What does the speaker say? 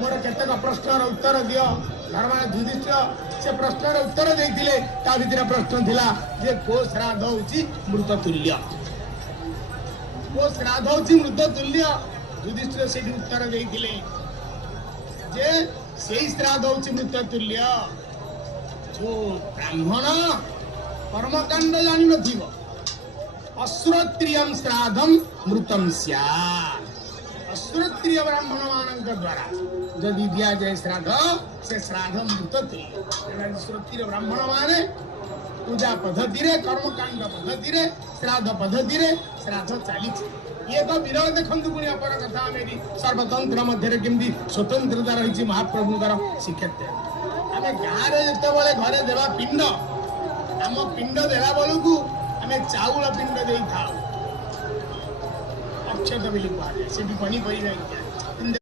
मोर केतक प्रश्नर उत्तर दियो धर्मराज युधिष्ठिर से प्रश्नर उत्तर देते ता भीतर प्रश्न थिला जे को श्राद्ध होची मृत तुल्य को श्राद्ध होची मृत तुल्य युधिष्ठिर से उत्तर देते जे से श्राद्ध होची मृत तुल्य जो ब्राह्मण कर्मकांड जानि नथिबो अश्रोत्रियम श्राद्धम मृतम स्यात् अश्रोत्रिय ब्राह्मण मानक द्वारा जदि दिया जाए श्राद्ध से श्राद्ध मृत तुल्य श्रोत्रिय ब्राह्मण माने पूजा पद्धति रे कर्मकांड पद्धति रे श्राद्ध पद्धति रे श्राद्ध चली ये तो विरोध देखंतु पुणी अपर कथा मेरी सर्वतंत्र मध्य केमती स्वतंत्रता रही महाप्रभुकर शिक्षित आम गाँव में जिते घरे देवा पिंड आम पिंड देला बेलू आम चाउल पिंड दे था अक्षत बोली कहुए से पनीपरिया